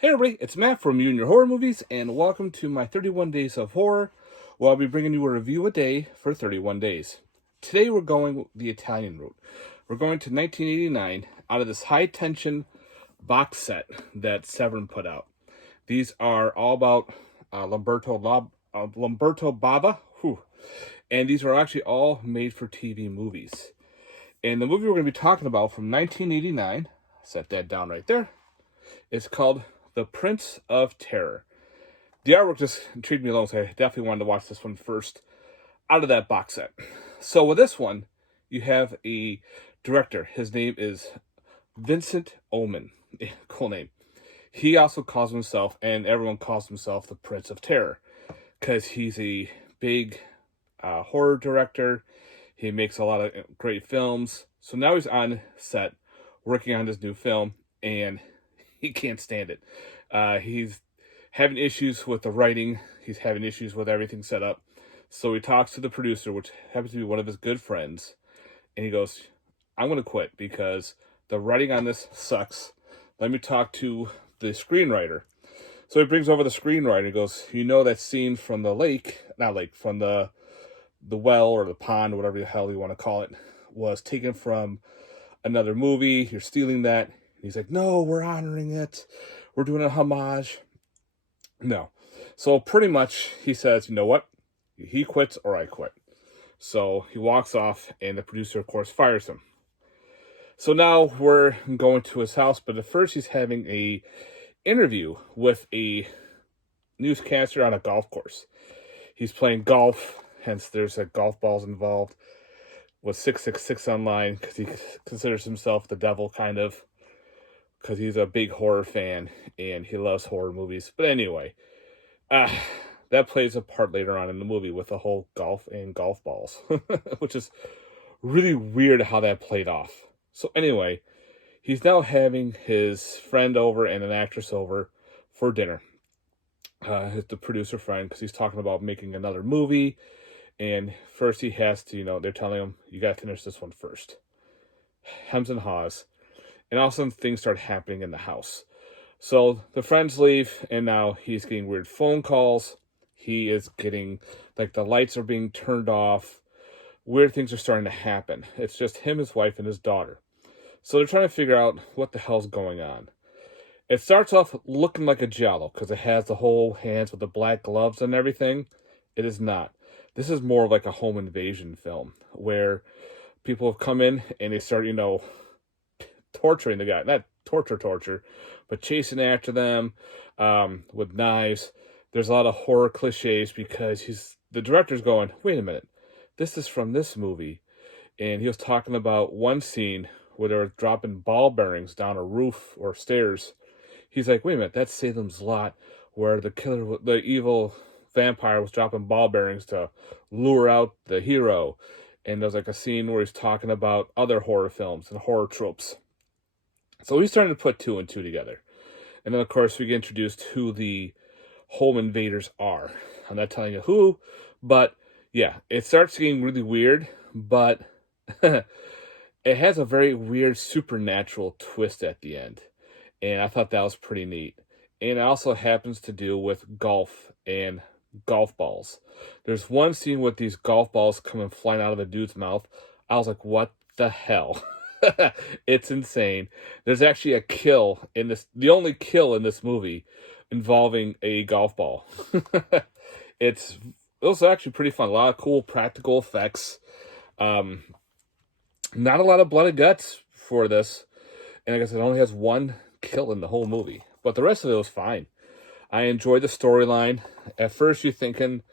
Hey everybody, it's Matt from You and Your Horror Movies, and welcome to my 31 Days of Horror, where I'll be bringing you a review a day for 31 days. Today we're going the Italian route. We're going to 1989 out of this high-tension box set that Severin put out. These are all about Lamberto Bava, and these are actually all made-for-TV movies. And the movie we're going to be talking about from 1989, set that down right there, is called The Prince of Terror. The artwork just intrigued me alone, so I definitely wanted to watch this one first out of that box set. So with this one, you have a director. His name is Vincent Oman. Cool name. He also calls himself, and everyone calls himself, the Prince of Terror, because he's a big horror director. He makes a lot of great films. So now he's on set working on this new film, and he can't stand it. He's having issues with the writing. He's having issues with everything set up. So he talks to the producer, which happens to be one of his good friends. And he goes, I'm going to quit because the writing on this sucks. Let me talk to the screenwriter. So he brings over the screenwriter and goes, you know that scene from the lake, not lake, from the well or the pond, whatever the hell you want to call it, was taken from another movie. You're stealing that. He's like, no, we're honoring it. We're doing a homage. No. So pretty much he says, you know what? He quits or I quit. So he walks off and the producer, of course, fires him. So now we're going to his house, but at first he's having a interview with a newscaster on a golf course. He's playing golf, hence there's golf balls involved, with 666 online because he considers himself the devil, kind of, because he's a big horror fan and he loves horror movies. But anyway, that plays a part later on in the movie with the whole golf and golf balls, which is really weird how that played off. So anyway, he's now having his friend over and an actress over for dinner. The producer friend, because he's talking about making another movie. And first he has to, they're telling him, you got to finish this one first. Hems and haws. And all of a sudden, things start happening in the house. So the friends leave, and now he's getting weird phone calls. He is getting, the lights are being turned off. Weird things are starting to happen. It's just him, his wife, and his daughter. So they're trying to figure out what the hell's going on. It starts off looking like a giallo, because it has the whole hands with the black gloves and everything. It is not. This is more like a home invasion film, where people have come in, and they start, torturing the guy. Not torture, but chasing after them with knives. There's a lot of horror cliches because the director's going, wait a minute, this is from this movie. And he was talking about one scene where they were dropping ball bearings down a roof or stairs. He's like, wait a minute, that's Salem's Lot, where the evil vampire was dropping ball bearings to lure out the hero. And there's a scene where he's talking about other horror films and horror tropes. So he's starting to put two and two together. And then, of course, we get introduced to who the home invaders are. I'm not telling you who, but yeah, it starts getting really weird, but it has a very weird supernatural twist at the end. And I thought that was pretty neat. And it also happens to do with golf and golf balls. There's one scene with these golf balls coming flying out of a dude's mouth. I was like, what the hell? It's insane. There's actually a kill in this, the only kill in this movie involving a golf ball. It was actually pretty fun. A lot of cool practical effects. Not a lot of blood and guts for this. And like I said, it only has one kill in the whole movie. But the rest of it was fine. I enjoyed the storyline. At first you're thinking,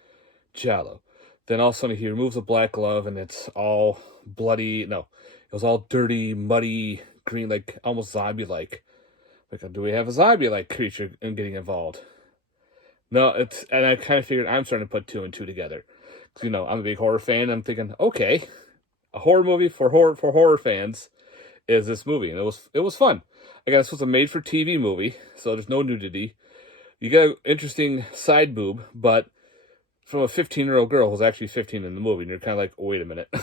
giallo. Then all of a sudden he removes a black glove and it's all bloody. No, it was all dirty, muddy, green, almost zombie-like. Do we have a zombie-like creature getting involved? No, and I kind of figured I'm starting to put two and two together. Because, I'm a big horror fan. I'm thinking, okay, a horror movie for horror fans is this movie. And it was fun. Again, this was a made-for-TV movie, so there's no nudity. You got an interesting side boob, but from a 15-year-old girl who's actually 15 in the movie, and you're kind of like, wait a minute.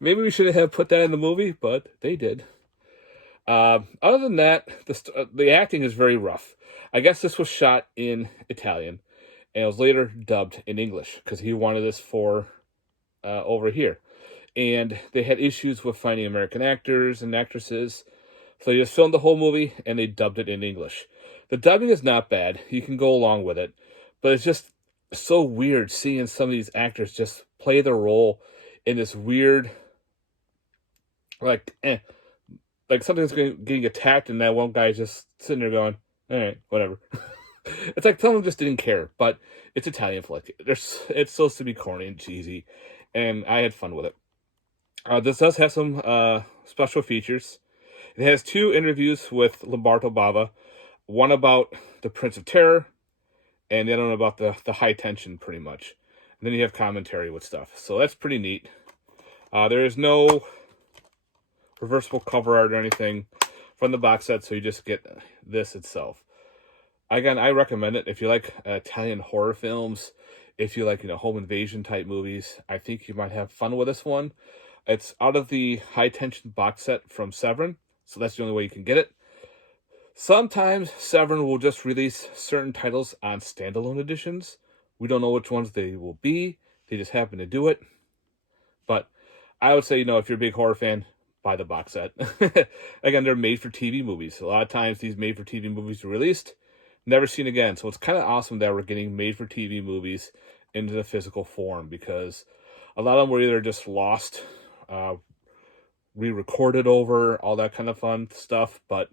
Maybe we shouldn't have put that in the movie, but they did. Other than that, the acting is very rough. I guess this was shot in Italian and it was later dubbed in English because he wanted this for over here. And they had issues with finding American actors and actresses. So they just filmed the whole movie and they dubbed it in English. The dubbing is not bad. You can go along with it. But it's just so weird seeing some of these actors just play their role in this weird, like, like something's getting attacked and that one guy's just sitting there going, all right, whatever. It's like some of them just didn't care, but it's Italian flick. It's supposed to be corny and cheesy, and I had fun with it. This does have some special features. It has 2 interviews with Lamberto Bava, one about the Prince of Terror, and the other one about the high tension, pretty much. And then you have commentary with stuff. So that's pretty neat. There is no reversible cover art or anything from the box set, so you just get this itself. Again, I recommend it if you like Italian horror films, if you like, home invasion type movies. I think you might have fun with this one. It's out of the high tension box set from Severin, so that's the only way you can get it. Sometimes Severin will just release certain titles on standalone editions. We don't know which ones they will be. They just happen to do it. But I would say, if you're a big horror fan, buy the box set. Again, they're made-for-TV movies. A lot of times these made-for-TV movies are released, never seen again. So it's kind of awesome that we're getting made-for-TV movies into the physical form, because a lot of them were either just lost, re-recorded over, all that kind of fun stuff, but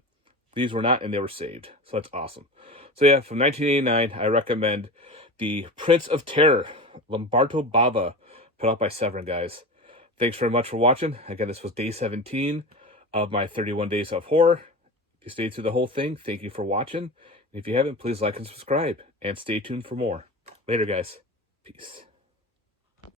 these were not, and they were saved. So that's awesome. So yeah, from 1989, I recommend the Prince of Terror, Lamberto Bava, put out by Severin, guys. Thanks very much for watching. Again, this was day 17 of my 31 Days of Horror. If you stayed through the whole thing, thank you for watching. And if you haven't, please like and subscribe. And stay tuned for more. Later, guys. Peace.